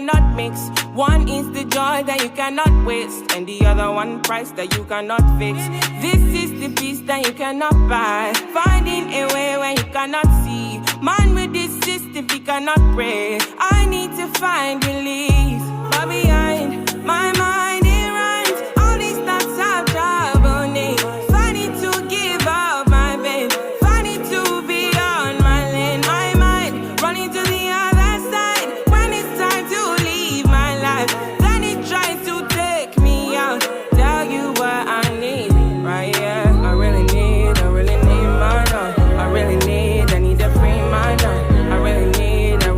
cannot mix. One is the joy that you cannot waste, and the other one price that you cannot fix. This is the peace that you cannot buy, finding a way when you cannot see. Man with this system, he cannot pray. I need to find release, but behind my mind it rhymes. All these thoughts have trouble me. Finding to give up my pain, finding to be on my lane. My mind running to the other side when it's time to leave my life. Then it tries to take me out, tell you what I need, right? Yeah, I really need my love. I really need to free my love. I really need to know.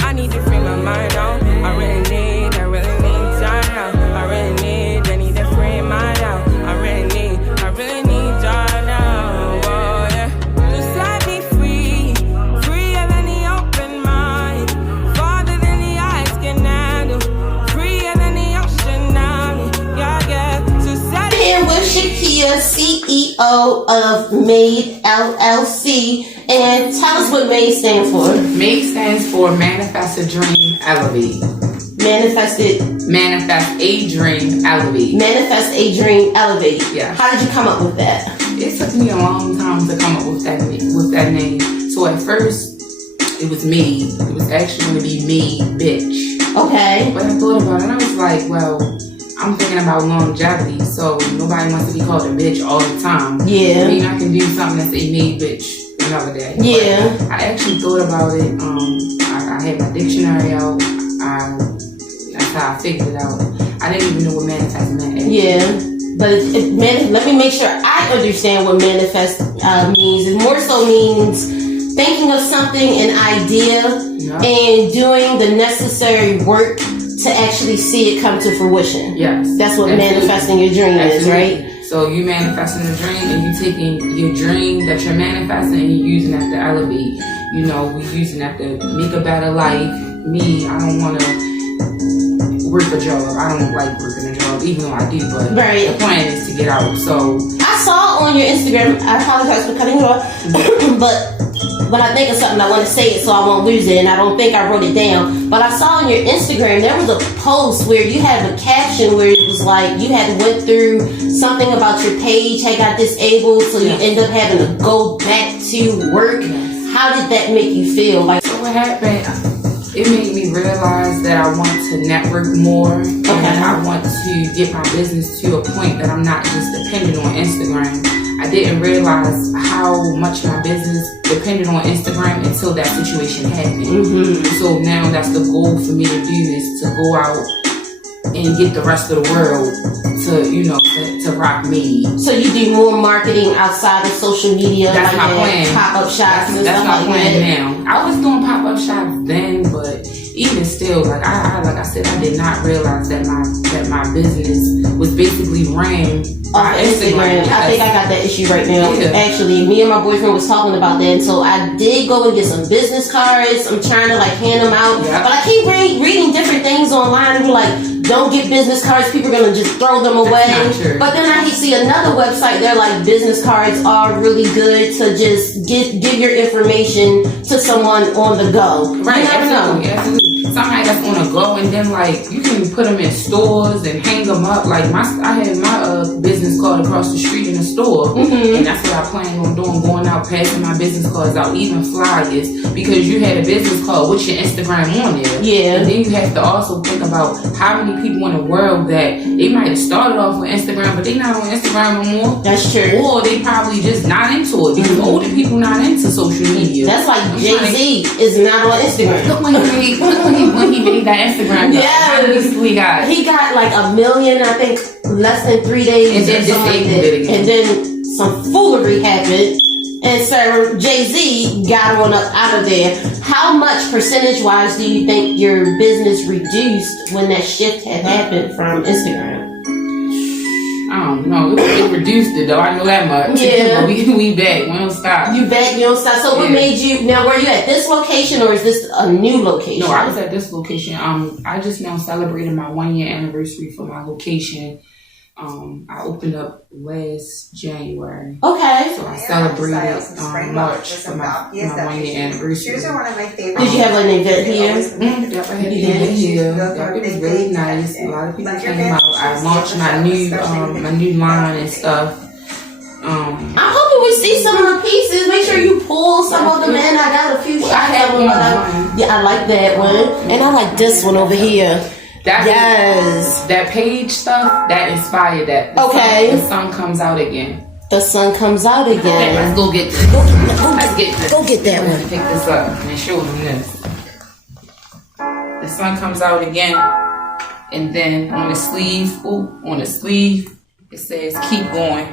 I need to free my mind now. I really need to know. I need to free my love. I really need to know. Oh yeah, to set me free, freer than the open mind, farther than the eyes can handle, freer than the ocean now. Yeah, to set me Here with Shakia, CEO of M.A.D.E LLC, and tell us what M.A.D.E stands for. M.A.D.E stands for Manifest a Dream, Elevate. Manifest a Dream, Elevate. Yeah. How did you come up with that? It took me a long time to come up with that name. So at first, it was M.A.D.E. It was actually going to be M.A.D.E, bitch. Okay. But I thought about it and I was like, well, I'm thinking about longevity, so nobody wants to be called a bitch all the time. Yeah. I mean, I can do something that's a M.A.D.E bitch another day. Yeah. But I actually thought about it. I had my dictionary out. That's how I figured it out. I didn't even know what manifest meant. Yeah. But let me make sure I understand what manifest means. It more so means thinking of something, an idea, and doing the necessary work to actually see it come to fruition. Yes. That's what manifesting your dream is, right? So you manifesting a dream and you taking your dream that you're manifesting and you're using that to elevate. You know, we using that to make a better life. Me, I don't want to work a job. I don't like working a job, even though I do, but the plan is to get out. So I saw on your Instagram, I apologize for cutting you off, but when I think of something, I want to say it so I won't lose it, and I don't think I wrote it down. But I saw on your Instagram, there was a post where you had a caption where it was like you had went through something about your page had got disabled, so you end up having to go back to work. How did that make you feel? Like, so what happened? It made me realize that I want to network more, and I want to get my business to a point that I'm not just dependent on Instagram. I didn't realize how much my business depended on Instagram until that situation happened. So now that's the goal for me to do, is to go out and get the rest of the world to, you know, to rock me. So you do more marketing outside of social media? That's my plan. Pop-up shops and that's stuff my like plan now. I was doing pop-up shops then, but even still, like I said, I did not realize that my business was basically ran by Instagram. Yes. I think I got that issue right now. Actually, me and my boyfriend was talking about that, and so I did go and get some business cards. I'm trying to like hand them out, but I keep reading different things online and be like, don't get business cards, people are gonna just throw them away. But then I see another website, they're like, business cards are really good to just give your information to someone on the go. Right, you never know. Absolutely. Somebody that's on the go, and then like you can put them in stores and hang them up. Like I had my business card across the street in a store, and that's what I plan on doing, going out passing my business cards out, even flyers, because you had a business card with your Instagram on there. Yeah. And then you have to also think about how many people in the world that they might have started off with Instagram, but they not on Instagram no more. That's true. Or they probably just not into it, because older people not into social media. That's like Jay-Z is not on Instagram. Look when he made that Instagram. Yeah, he got like 1 million, I think, less than 3 days, and then disabled it again. And then some foolery happened, and so Jay-Z got on up out of there. How much percentage-wise do you think your business reduced when that shift had happened from Instagram? I don't know. It reduced it though. I know that much. Yeah. we back. We don't stop. You back. You don't stop. So what made you? Now, were you at this location or is this a new location? No, I was at this location. I just now celebrated my 1 year anniversary for my location. I opened up last January. Okay. So I celebrated March for my 1 year anniversary. Shoes are one of my favorites. Did you have an event here? Yep, I had an event here. Yep, it was really nice. A lot of people came out. I launched my new line and stuff. I'm hoping we see some of the pieces. Make sure you pull some of them in. I got a few shots of them. I like that one. And I like this one over here. That page stuff, that inspired that. The sun comes out again. The sun comes out again. Okay, let's go get this. Go get that one. Pick this up and show them this. The sun comes out again. And then on the sleeve, it says keep going.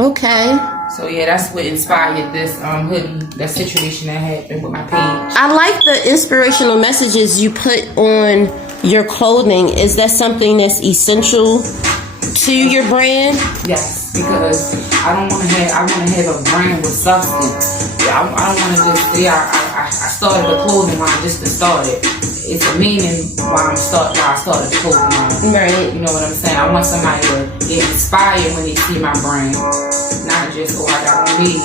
Okay. So yeah, that's what inspired this hoodie, that situation that happened with my page. I like the inspirational messages you put on your clothing. Is that something that's essential to your brand? Yes, because I want to have a brand with substance. I don't want to just say I started a clothing line just to start it. It's a meaning why I started the clothing line. Right. You know what I'm saying? I want somebody to get inspired when they see my brand, not just I got on me.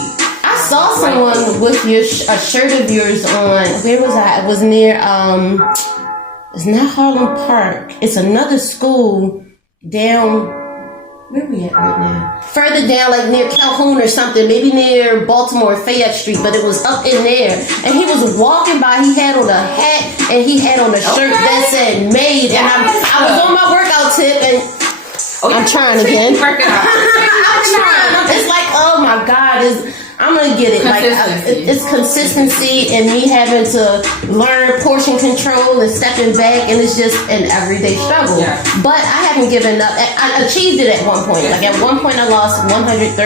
I saw someone with a shirt of yours on. Where was I? It was near it's not Harlem Park. It's another school down. Where we at right now? Further down, like near Calhoun or something, maybe near Baltimore, Fayette Street, but it was up in there. And he was walking by, he had on a hat, and he had on a shirt that said M.A.D.E. And I was on my workout tip, and I'm trying again. I'm trying. It's like, oh my God, I'm gonna get it. Like it's consistency and me having to learn portion control and stepping back, and it's just an everyday struggle. Yeah. But I haven't given up. I achieved it at one point. Like at one point, I lost 137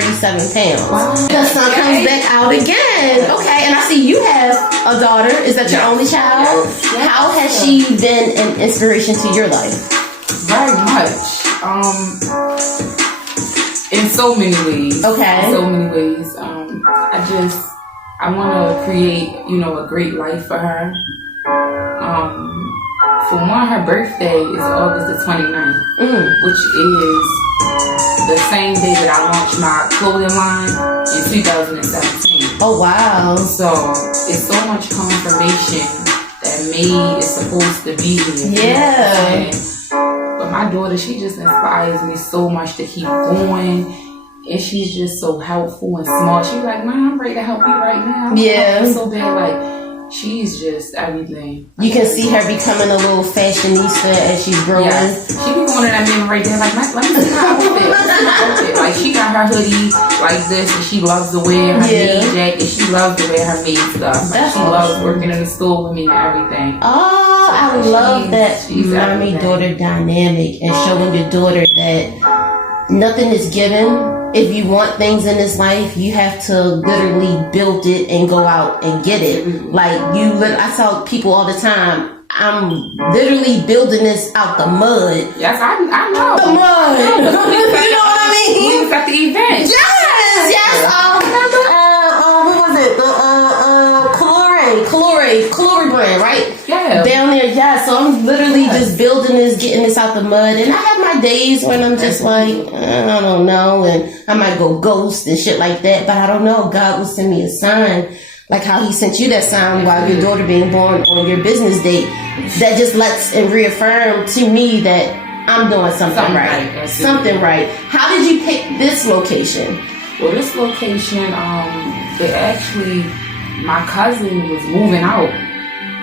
pounds. Wow. The sun comes back out again. Okay, and I see you have a daughter. Is that your only child? Yes. How has she been an inspiration to your life? Very much. In so many ways. Okay. In so many ways. I want to create, a great life for her. For one, her birthday is August the 29th, which is the same day that I launched my clothing line in 2017. Oh, wow. So it's so much confirmation that M.A.D.E. is supposed to be here. Yeah. But my daughter, she just inspires me so much to keep going. And she's just so helpful and smart. She's like, Mom, I'm ready to help you right now. Yeah. So bad. Like, she's just everything. You can see her becoming a little fashionista as she's growing. Yes. She be going to that man right there, like, let me see my outfit. Like, she got her hoodie like this, and she loves to wear her M.A.D.E. jacket. She loves to wear her M.A.D.E. stuff. Like, she loves working in the store with me and everything. Oh, I love that mommy-daughter dynamic and showing your daughter that nothing is given. If you want things in this life, you have to literally build it and go out and get it. Like I tell people all the time, I'm literally building this out the mud. Yes, I know. The mud. You know what I mean? We was at the event. Yes. What was it? The Calore brand, right? Yeah. Down there, yeah. So I'm literally just building this, getting this out the mud, and I have my days when I'm just like, I don't know, and I might go ghost and shit like that. But I don't know. God will send me a sign, like how He sent you that sign while your daughter being born on your business date. That just lets and reaffirm to me that I'm doing something right. Something right. How did you pick this location? Well, this location, it actually, my cousin was moving out.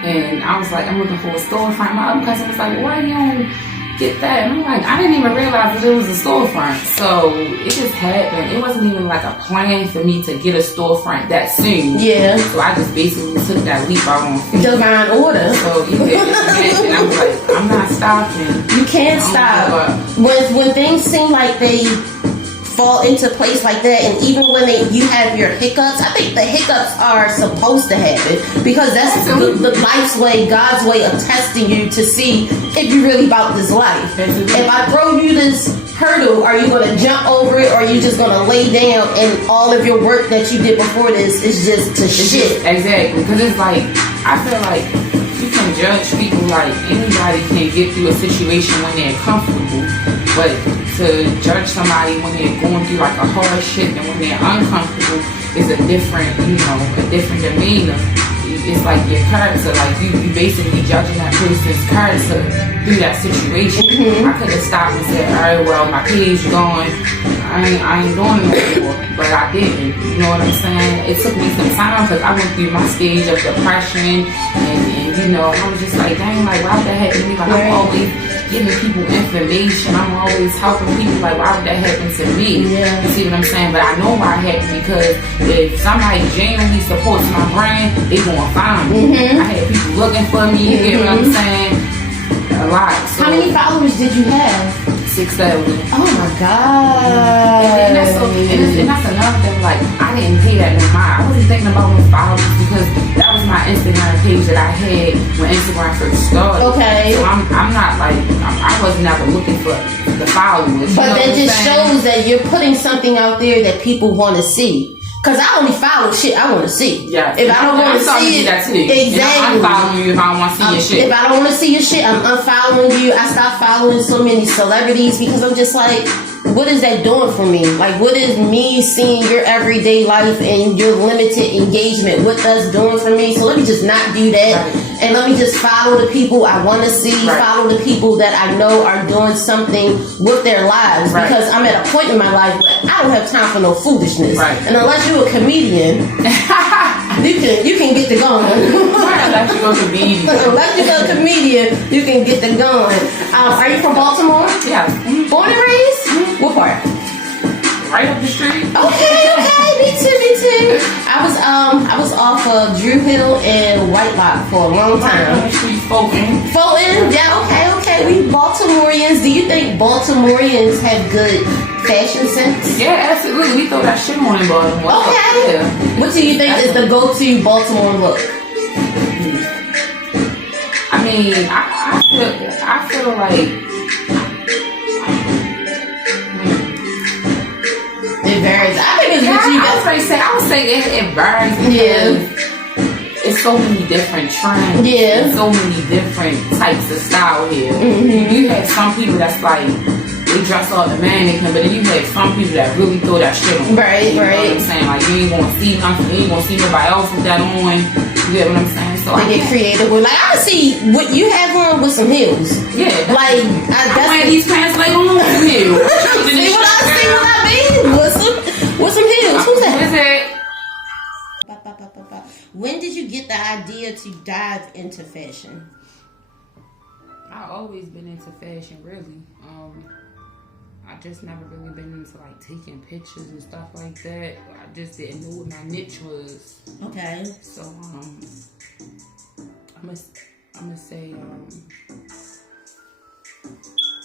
And I was like, I'm looking for a storefront. My other cousin was like, why you don't get that? And I'm like, I didn't even realize that it was a storefront. So it just happened. It wasn't even like a plan for me to get a storefront that soon. Yeah. So I just basically took that leap out on faith. Divine order. So and I was like, I'm not stopping. You can't stop. When things seem like they fall into place like that, and even when you have your hiccups, I think the hiccups are supposed to happen because that's the life's way, God's way of testing you to see if you're really about this life. If I throw you this hurdle, are you going to jump over it, or are you just going to lay down and all of your work that you did before this is just to shit? Exactly, because it's like, I feel like you can judge people like anybody can get through a situation when they're comfortable, but to judge somebody when they're going through like a hardship and when they're uncomfortable is a different, a different demeanor. It's like your character, like you basically judging that person's character through that situation. I could have stopped and said, alright, well, my page gone, I ain't doing it anymore, but I didn't, you know what I'm saying? It took me some time because I went through my stage of depression and I was just like, dang, like why would that happen to me? Like I'm always giving people information, I'm always helping people, like why would that happen to me? You see what I'm saying? But I know why it happened because if somebody genuinely supports my brand, they gonna find me. I had people looking for me, you get what I'm saying? A lot. So, how many followers did you have? 6,000. Oh my God. And that's another thing, like I didn't pay that no mind. I wasn't thinking about no followers because that was my Instagram page that I had when Instagram first started. Okay. So I'm not like, I was never looking for the followers. But that just shows that you're putting something out there that people want to see. Cause I only follow shit I want to see. Yeah. If I don't want to see it, exactly. I'm following you if I don't want to see your shit. If I don't want to see your shit, I'm unfollowing you. I stopped following so many celebrities because I'm just like, what is that doing for me? Like, what is me seeing your everyday life and your limited engagement? What that's doing for me? So let me just not do that. And let me just follow the people I want to see, follow the people that I know are doing something with their lives. Because I'm at a point in my life where I don't have time for no foolishness. And unless you're a comedian, you can get the going. Unless you're a comedian. Unless you're a comedian, you can get the going. Are you from Baltimore? Yeah. Born and raised? What part? Right up the street. Okay. Me too. I was off of Drew Hill and Whitelock for a long time. Right up the street, Fulton? Yeah, okay. We Baltimoreans. Do you think Baltimoreans have good fashion sense? Yeah, absolutely. We throw that shit on in Baltimore. Okay. Yeah. What do you think is the go-to Baltimore look? I mean, I feel like it varies. I think it's what you got. I would say it varies because it's so many different trends. Yeah. And so many different types of style here. You have some people that's like they dress all the mannequin, but then you have some people that really throw that shit on. Right. You know what I'm saying? Like you ain't gonna see nothing, you ain't gonna see nobody else with that on. You get what I'm saying? So they get creative with, like, I can see what you have on with some heels. Yeah. Like I wear these pants like on with heels. See what I mean? With some heels. Who's that? What is it? When did you get the idea to dive into fashion? I've always been into fashion, really. I just never really been into like taking pictures and stuff like that. I just didn't know what my niche was. Okay. So I'm gonna say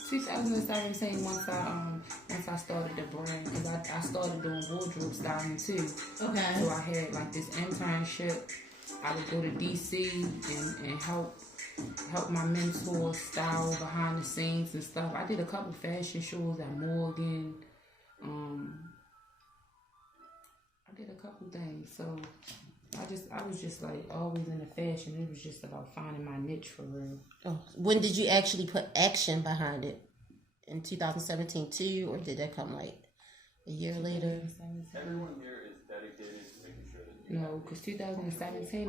2017 once I started the brand, because I started doing wardrobe styling too. Okay. So I had like this internship. I would go to DC and help my mentor style behind the scenes and stuff. I did a couple fashion shows at Morgan. I did a couple things. So I was just like always into fashion. It was just about finding my niche for real. Oh, when did you actually put action behind it? In 2017 too, or did that come like a year later? Everyone here is dedicated to making sure that you no, because 2017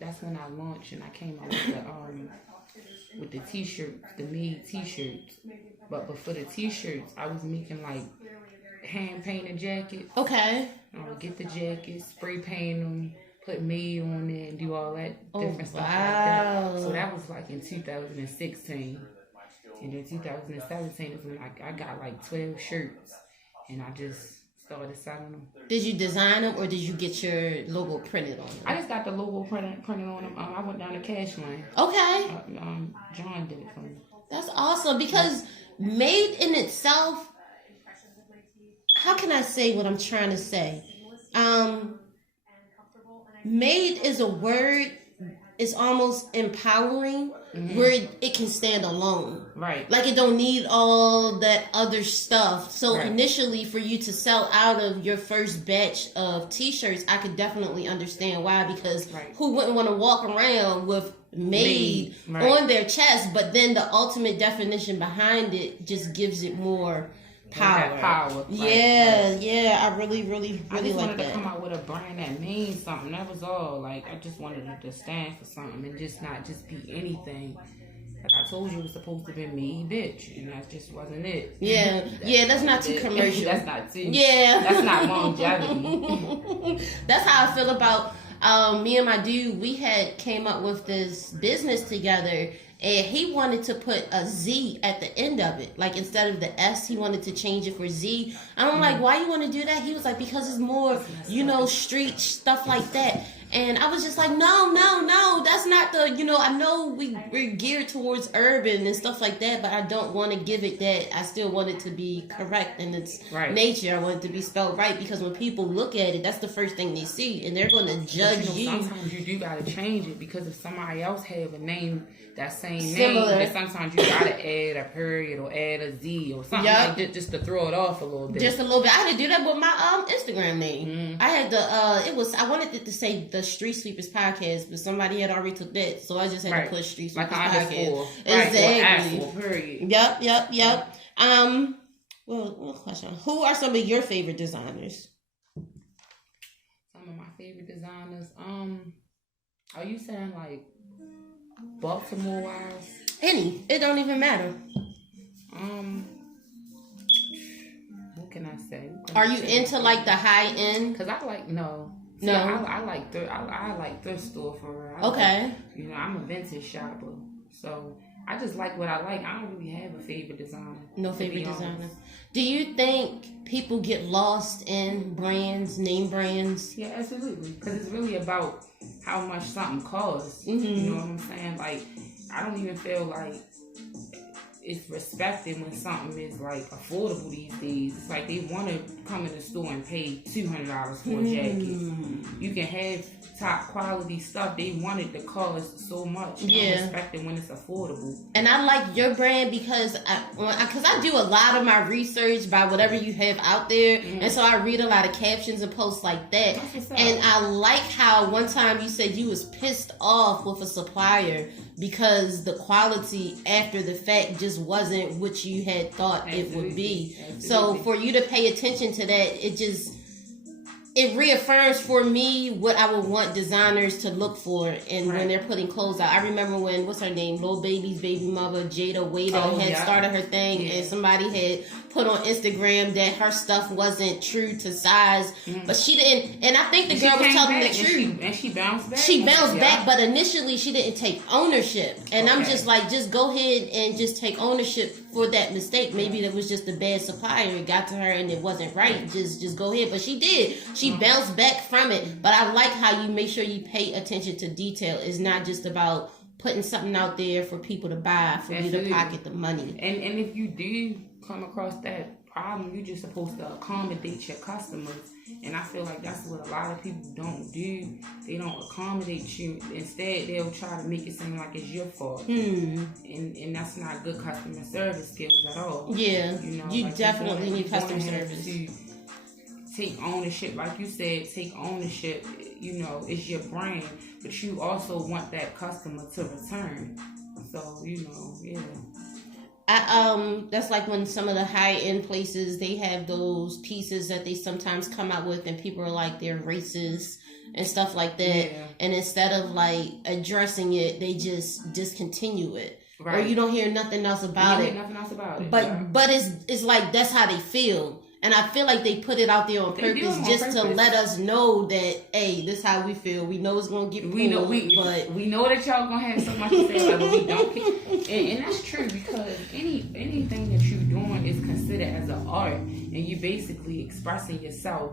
that's when I launched and I came out with the t-shirts, the M.A.D.E t-shirts. But for the t-shirts, I was making like hand painted jackets. Okay. I would get the jackets, spray paint them, put M.A.D.E on there, and do all that different stuff like that. So that was like in 2016. And then 2017 is when I got like 12 shirts, and I just started selling them. Did you design them, or did you get your logo printed on them? I just got the logo printed on them. I went down to Cash Line. Okay. John did it for me. That's awesome, because M.A.D.E in itself, how can I say what I'm trying to say? M.A.D.E is a word, it's almost empowering, where it can stand alone. Right. Like it don't need all that other stuff. So initially for you to sell out of your first batch of t-shirts, I could definitely understand why, because who wouldn't want to walk around with made on their chest, but then the ultimate definition behind it just gives it more power. Yeah, I really I just like wanted that. to come out with a brand that means something. That was all. Like, I just wanted it to stand for something and just not just be anything. Like I told you, it was supposed to be me, bitch, and that just wasn't it. Yeah, that's not too commercial. That's not too. Yeah, that's not longevity. That's how I feel about me and my dude. We had came up with this business together, and he wanted to put a Z at the end of it. Like, instead of the S, he wanted to change it for Z. And I'm like, why you want to do that? He was like, because it's more, street stuff like that. And I was just like, no, that's not the, I know we're geared towards urban and stuff like that, but I don't want to give it that. I still want it to be correct in its nature. I want it to be spelled right, because when people look at it, that's the first thing they see, and they're going to judge you. Sometimes you do got to change it, because if somebody else have a name, that same Similar. name, then sometimes you got to add a period or add a Z or something like that, just to throw it off a little bit. Just a little bit. I had to do that with my Instagram name. I had to, I wanted it to say the Street Sweepers Podcast, but somebody had already took that, so I just had to put Street Sweepers Podcast. Exactly. Or period. Yep. Well, question. Who are some of your favorite designers? Some of my favorite designers. Are you saying like Baltimore wise? Any. It don't even matter. What can I say? Are you into like the high end? Because I like No. I like thrift store for real. Okay. I'm a vintage shopper, so I just like what I like. I don't really have a favorite designer. No favorite designer. Do you think people get lost in brands, name brands? Yeah, absolutely. Because it's really about how much something costs. You know what I'm saying? Like, I don't even feel like it's respected when something is like affordable these days. It's like they want to come in the store and pay $200 for a jacket. You can have top quality stuff. They want it to cost so much. Yeah, respected when it's affordable. And I like your brand because I do a lot of my research by whatever you have out there, and so I read a lot of captions and posts like that. And I like how one time you said you was pissed off with a supplier because the quality after the fact just wasn't what you had thought it would be. So for you to pay attention to that, it reaffirms for me what I would want designers to look for when they're putting clothes out. I remember when, what's her name, Lil Baby's baby mother, Jada Waiter, had started her thing, and somebody had put on Instagram that her stuff wasn't true to size, but she didn't, and I think the girl was telling the truth. And she bounced back? She bounced back, but initially she didn't take ownership. And I'm just like, just go ahead and just take ownership for that mistake. Maybe that was just a bad supplier. It got to her and it wasn't right. Just go ahead. But she did. She bounced back from it. But I like how you make sure you pay attention to detail. It's not just about putting something out there for people to buy, for you to pocket the money. And if you do come across that problem, you're just supposed to accommodate your customers. And I feel like that's what a lot of people don't do. They don't accommodate you. Instead, they'll try to make it seem like it's your fault. And that's not good customer service skills at all. Yeah, you definitely need customer service. To take ownership, like you said, take ownership. It's your brand, but you also want that customer to return. So, that's like when some of the high end places, they have those pieces that they sometimes come out with, and people are like, they're racist and stuff like that. And instead of like addressing it, they just discontinue it. Or you don't hear nothing else about it. But it's like that's how they feel. And I feel like they put it out there on purpose just to let us know that, hey, this is how we feel. We know it's gonna get pulled, but we know that y'all gonna have so much to say about it. We don't, and that's true, because anything that you're doing is considered as an art, and you basically expressing yourself.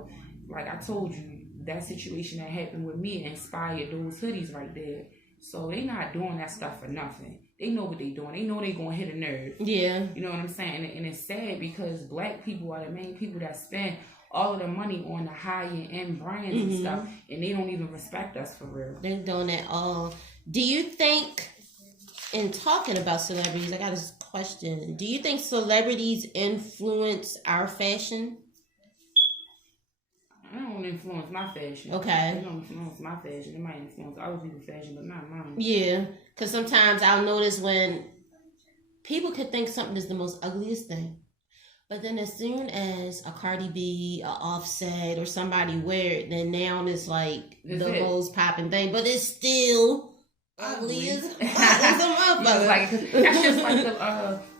Like I told you, that situation that happened with me inspired those hoodies right there. So they not doing that stuff for nothing. They know what they doing. They know they gonna hit a nerve. Yeah. You know what I'm saying? And it's sad because black people are the main people that spend all of the money on the high-end brands and stuff, and they don't even respect us for real. They don't at all. Do you think, in talking about celebrities, I got this question. Do you think celebrities influence our fashion? I don't don't influence my fashion. Okay. They don't influence my fashion. It might influence other people's fashion, but not mine. Yeah, because sometimes I'll notice when people could think something is the most ugliest thing, but then as soon as a Cardi B, a Offset, or somebody wear it, then now it's like the most popping thing, but it's still ugly as a motherfucker. That's just like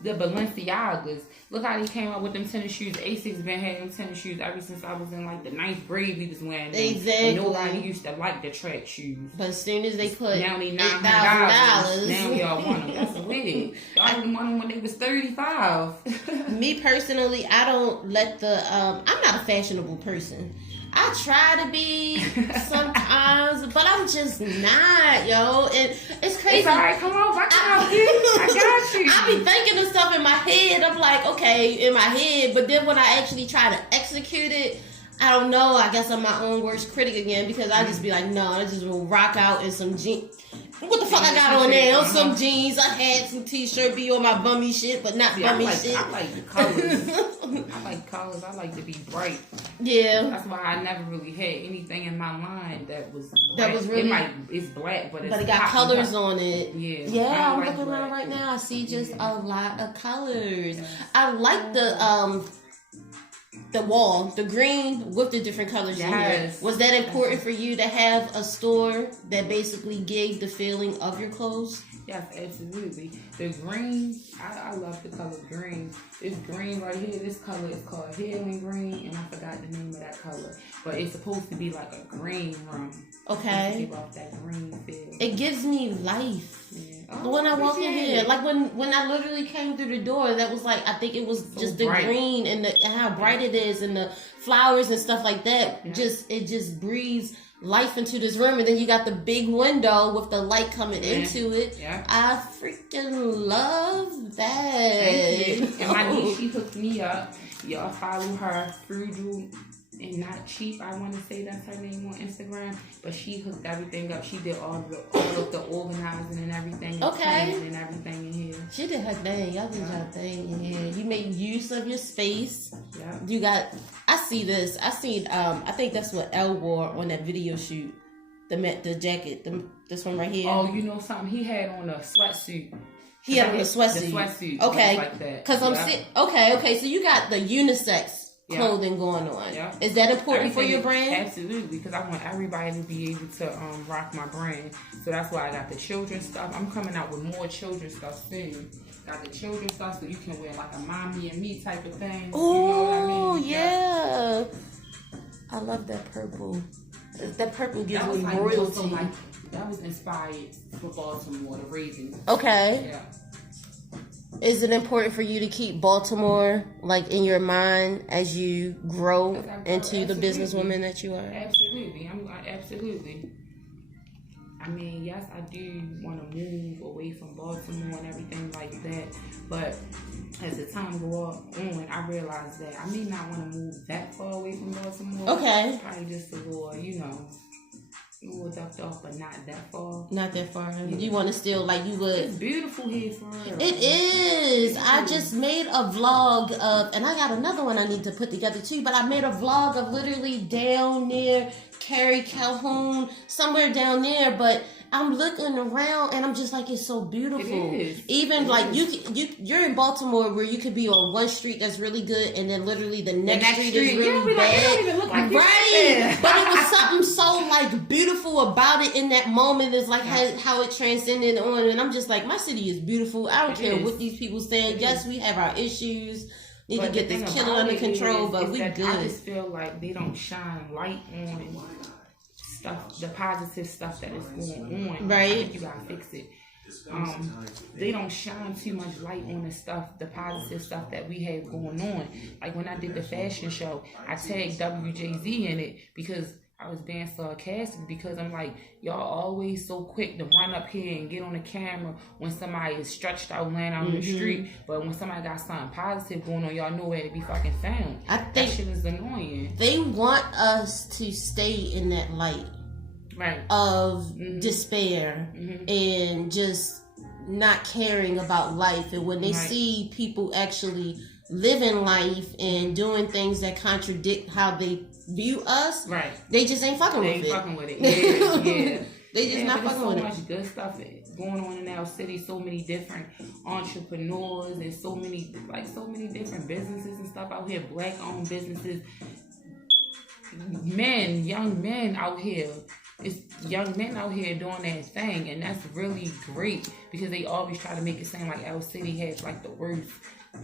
the Balenciagas. Look how they came up with them tennis shoes. Asics been having tennis shoes ever since I was in like the 9th grade. We was wearing them. Exactly. And nobody used to like the track shoes. But as soon as they put now they $900, now y'all want them. That's weird. Y'all didn't want them when they was 35. Me personally, I don't let the I'm not a fashionable person. I try to be sometimes, but I'm just not, yo. And it's crazy. It's alright, come on, I got you. I be thinking of stuff in my head. I'm like, okay, in my head, but then when I actually try to execute it, I don't know. I guess I'm my own worst critic again because I just be like, no, I just will rock out in some jeans. What the fuck I got on now? Some jeans, a hat, some t-shirt, be on my bummy shit, but not bummy shit. I like the colors. I like colors. I like to be bright. Yeah. That's why I never really had anything in my mind that was black. That was really... It's black, but it got colors on it. Yeah. Yeah, I'm looking around right now. I see just a lot of colors. Yeah. I like the wall, the green with the different colors in here. Was that important for you to have a store that basically gave the feeling of your clothes? Yes, absolutely. The green, I love the color green. This green right here, this color is called healing green, and I forgot the name of that color. But it's supposed to be like a green room. Okay. Give off that green feel. It gives me life. Yeah. When I walk in here, like when I literally came through the door, that was like, I think it was so just the bright. Green and how bright it is and the flowers and stuff like that. Yeah. It just breathes life into this room, and then you got the big window with the light coming into it. Yeah. I freaking love that. Thank you. And my niece, she hooked me up. Y'all follow her, Frugal and Not Cheap. I want to say that's her name on Instagram, but she hooked everything up. She did all of the organizing and everything, and everything in here. She did her thing. Y'all did your thing in here. You made use of your space. Yeah. You got. I see this. I seen. I think that's what Elle wore on that video shoot. The jacket. This one right here. Oh, you know something? He had on a sweatsuit. He had on a sweatsuit. The sweatsuit. Okay. Like that. Because I'm okay. So you got the unisex clothing going on. Yeah. Is that important for your brand? Absolutely, because I want everybody to be able to rock my brand. So that's why I got the children's stuff. I'm coming out with more children's stuff soon. Got the children's stuff so you can wear like a mommy and me type of thing. Oh, you know what I mean? Yeah. I love that purple. That purple gives me royalty. That was inspired for Baltimore, the Ravens. Okay. Yeah. Is it important for you to keep Baltimore like in your mind as you grow into the businesswoman that you are? Absolutely. Absolutely. I mean, yes, I do want to move away from Baltimore and everything like that. But as the time goes on, I realized that I may not want to move that far away from Baltimore. Okay. Probably just a little, a little ducked off, but not that far. Not that far. Yeah. You want to still like you would. It's beautiful here for real. It is. I just made a vlog of, and I got another one I need to put together too. But I made a vlog of literally down near Cary, Calhoun, somewhere down there. But I'm looking around and I'm just like, it's so beautiful. It is. Even like you're in Baltimore where you could be on one street that's really good and then literally the next street is really bad. Like, it don't even look like right. But it was something so like beautiful about it in that moment. It's like how it transcended on, and I'm just like, my city is beautiful. I don't care what these people saying. Yes, we have our issues. Need to get this killing under control, but we good. I just feel like they don't shine light on stuff, the positive stuff that is going on. Right. I think you gotta fix it. They don't shine too much light on the positive stuff that we have going on. Like when I did the fashion show, I tagged WJZ in it because I was being sarcastic, because I'm like, y'all always so quick to run up here and get on the camera when somebody is stretched out laying out on the street, but when somebody got something positive going on, y'all know where to be fucking found. I think that shit is annoying. They want us to stay in that light, right, of despair and just not caring about life. And when they see people actually living life and doing things that contradict how they view us, right? They just ain't fucking with it. Fucking with it. Yeah. They just not fucking with it. There's so much good stuff going on in our city. So many different entrepreneurs and so many different businesses and stuff out here. Black-owned businesses. Young men out here. It's young men out here doing their thing, and that's really great because they always try to make it seem like our city has like the worst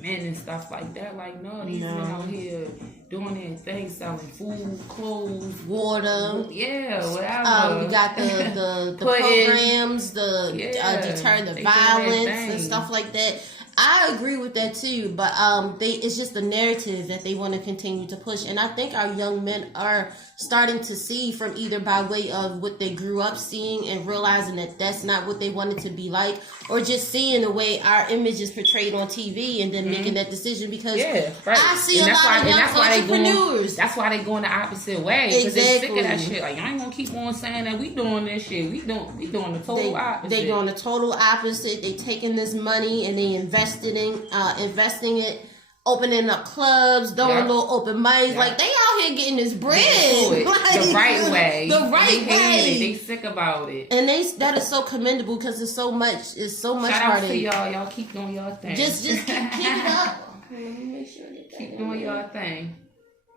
men and stuff like that. Like, no, these men out here doing their thing, selling food, clothes, water, whatever. We got the programs, deter the violence and stuff like that. I agree with that too, but it's just the narrative that they want to continue to push, and I think our young men are starting to see from either by way of what they grew up seeing and realizing that that's not what they wanted to be like, or just seeing the way our image is portrayed on TV and then making that decision because I see a lot of young entrepreneurs. That's why they going the opposite way because they sick of that shit. Like, I ain't gonna keep on saying that we doing this shit. We doing the total opposite. They doing the total opposite. They taking this money and they investing it. Opening up clubs, doing little open mics, like they out here getting this bread like, the right way. The right way. They sick about it, and that is so commendable because it's so much. It's so much. Shout out to y'all. Y'all keep doing y'all thing. Just keep it up. Let me make sure keep doing y'all thing.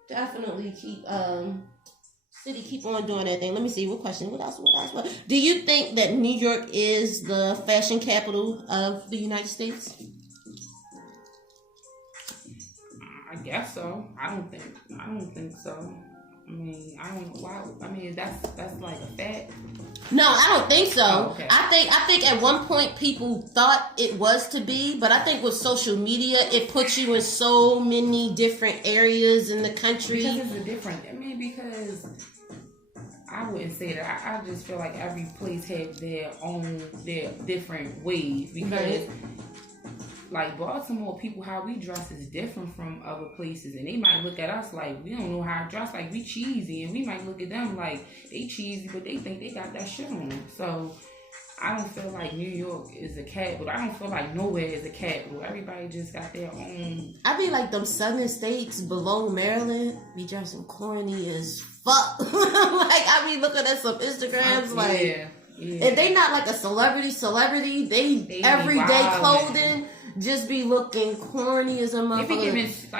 Definitely keep keep on doing that thing. Let me see what question. What else? Do you think that New York is the fashion capital of the United States? I guess so. I don't think so. I mean, I don't know why. I mean, that's like a fact. No, I don't think so. Oh, okay. I think at one point people thought it was to be, but I think with social media, it puts you in so many different areas in the country. Because it's a different. I mean, because I wouldn't say that. I just feel like every place has their different ways because. Like Baltimore people, how we dress is different from other places, and they might look at us like we don't know how to dress, like we cheesy, and we might look at them like they cheesy, but they think they got that shit on. So I don't feel like New York is a capital. I don't feel like nowhere is a capital. Everybody just got their own. I be like them southern states below Maryland be dressing corny as fuck. Like I be looking at some Instagrams like, if they not like a celebrity, they everyday clothing. Just be looking corny as a motherfucker.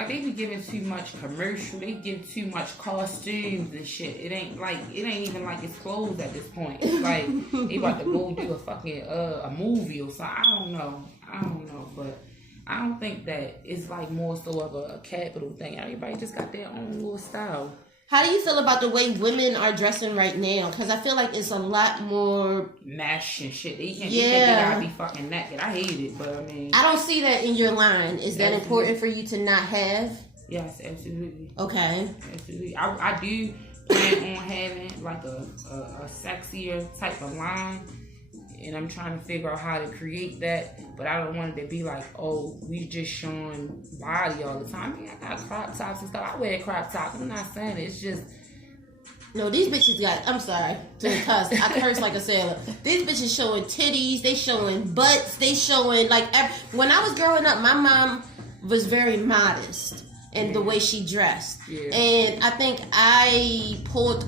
They be giving too much commercial. They give too much costumes and shit. It ain't even like it's clothes at this point. It's like they about to go do a fucking a movie or something. I don't know, but I don't think that it's like more so of a capital thing. Everybody just got their own little style. How do you feel about the way women are dressing right now? Because I feel like it's a lot more mesh and shit. They think they gotta be fucking naked. I hate it, but I mean, I don't see that in your line. Is that important for you to not have? Yes, absolutely. Okay, absolutely. I do plan on having like a sexier type of line. And I'm trying to figure out how to create that, but I don't want it to be like, oh, we just showing body all the time. I mean, I got crop tops and stuff. I wear crop tops. I'm not saying it. It's just no. These bitches got. I'm sorry to cuss. I curse like a sailor. These bitches showing titties. They showing butts. They showing like. When I was growing up, my mom was very modest in the way she dressed, and I think I pulled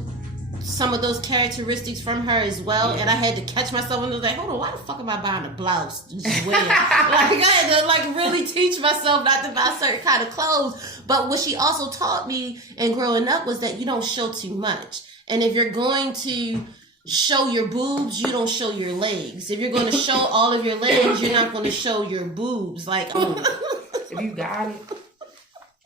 some of those characteristics from her as well, and I had to catch myself and was like, hold on, why the fuck am I buying a blouse to just wear? Like I had to really teach myself not to buy certain kind of clothes. But what she also taught me and growing up was that you don't show too much. And if you're going to show your boobs, you don't show your legs. If you're going to show all of your legs, you're not going to show your boobs. Like, if you got it,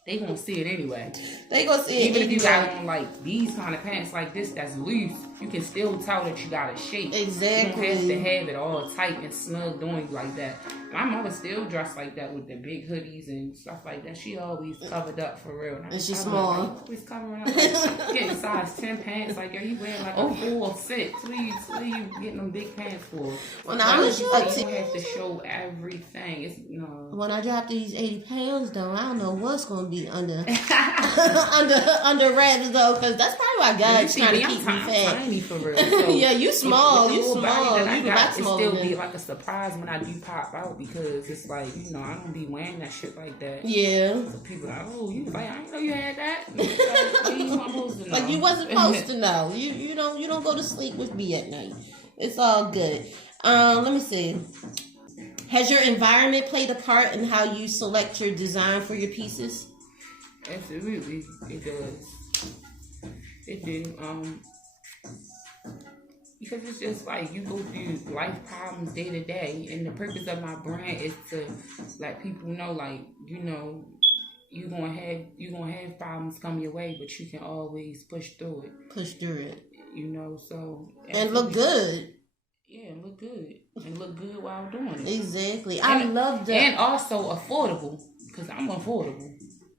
they gonna see it anyway. They gonna see it even if you got on like these kind of pants like this that's loose, you can still tell that you got a shape. Exactly. You don't have to have it all tight and snug doing like that. My mother still dressed like that with the big hoodies and stuff like that. She always covered up for real. And she's small. Like, always covering up. Like, getting size 10 pants. Like, are you wearing like a 4 or 6? What are you getting them big pants for? When I was you don't have to show everything. It's When I drop these 80 pounds though, I don't know what's gonna be under under wraps though, because that's probably why God's trying to keep me fat. skinny for real. So yeah, you small. You little body small. that I You got, not it small. still be like a surprise when I do pop out because it's like, you know, I don't be wearing that shit like that. Yeah. So people like, oh, you like, I didn't know you had that. Like, you weren't supposed to know. Like you wasn't supposed to know. You don't go to sleep with me at night. It's all good. Let me see. Has your environment played a part in how you select your design for your pieces? Absolutely, it does. It do. Because it's just like you go through life problems day to day, and the purpose of my brand is to let people know, like, you know, you're gonna have problems come your way, but you can always push through it. Push through it. You know, so and look good. Yeah, look good. And look good while doing it. Exactly. I love that. And also affordable, because I'm affordable.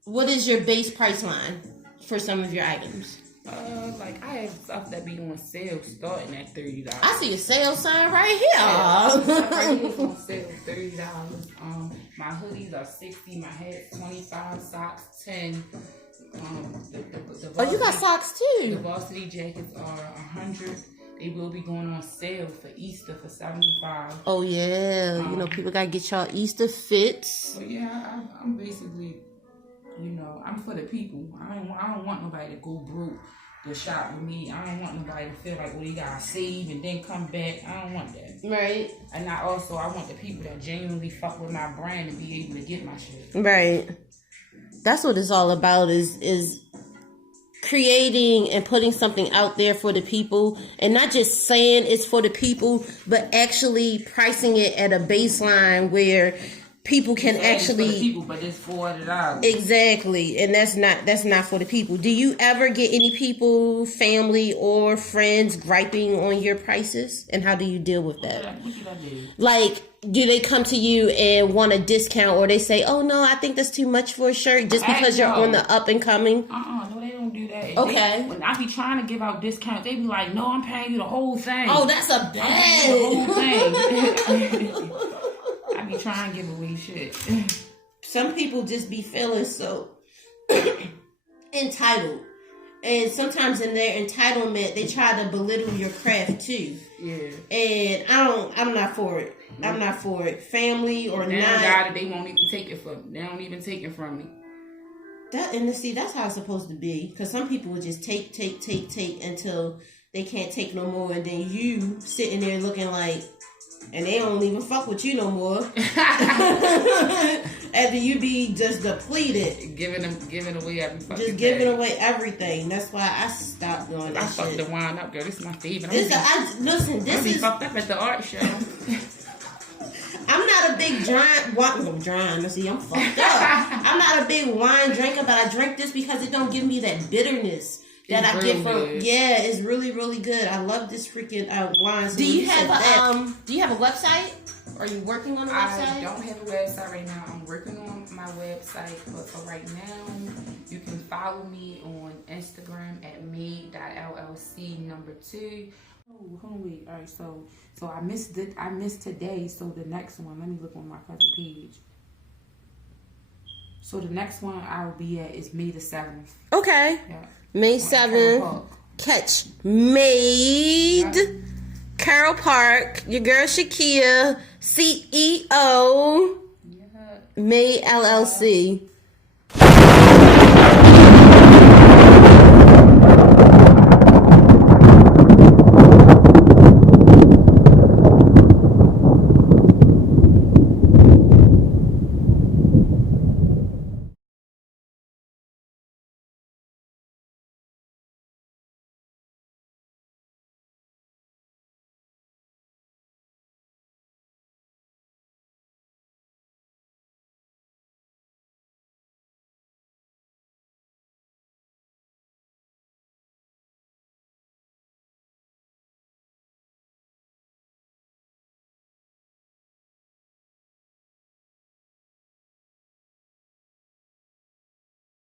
What is your base price line for some of your items? Like I have stuff that be on sale starting at $30. I see a sale sign right here. Stuff right here is on sale $30. My hoodies are $60. My hat's $25. Socks $10. You got socks too. The varsity jackets are $100. They will be going on sale for Easter for $75. Oh yeah, you know people gotta get y'all Easter fits. But yeah, I'm basically, you know, I'm for the people. I don't want nobody to go broke to shop with me. I don't want nobody to feel like, well, you gotta save and then come back. I don't want that. Right. And I want the people that genuinely fuck with my brand to be able to get my shit. Right. That's what it's all about. Is creating and putting something out there for the people, and not just saying it's for the people, but actually pricing it at a baseline where people can actually for the people, but it's $400. Exactly, and that's not for the people. Do you ever get any people, family or friends griping on your prices, and how do you deal with that? What did I do? Like, do they come to you and want a discount, or they say, "Oh no, I think that's too much for a shirt," just because you're on the up and coming? No, they don't do that. Okay. When I be trying to give out discounts, they be like, "No, I'm paying you the whole thing." Oh, that's a bad. I'm paying you the whole thing. I be trying to give away shit. Some people just be feeling so entitled. And sometimes in their entitlement, they try to belittle your craft too. Yeah. And I'm not for it. I'm not for it. Family or they not. Got it, they won't even take it from me. They don't even take it from me. That's how it's supposed to be. Because some people will just take until they can't take no more. And then you sitting there looking like, and they don't even fuck with you no more. After you be just depleted. Giving away every fucking Just giving away everything. That's why I stopped doing that shit. I fucked the wine up, girl. This is my favorite. This is fucked up at the art show. I'm not a big wine. See, I'm fucked up. I'm not a big wine drinker, but I drink this because it don't give me that bitterness that I get from. Good. Yeah, it's really, really good. I love this freaking wine. So do you have a website? Are you working on a website? I don't have a website right now. I'm working on my website, but for right now, you can follow me on Instagram at M.A.D.E.LLC 2. Oh, wait. All right, so I missed today. So the next one, let me look on my cousin page. So the next one I will be at is May the 7th. Okay. Yeah. May 7th. Catch M.A.D.E. Yeah. Carroll Park. Your girl Shakia, CEO. Yeah. M.A.D.E. LLC.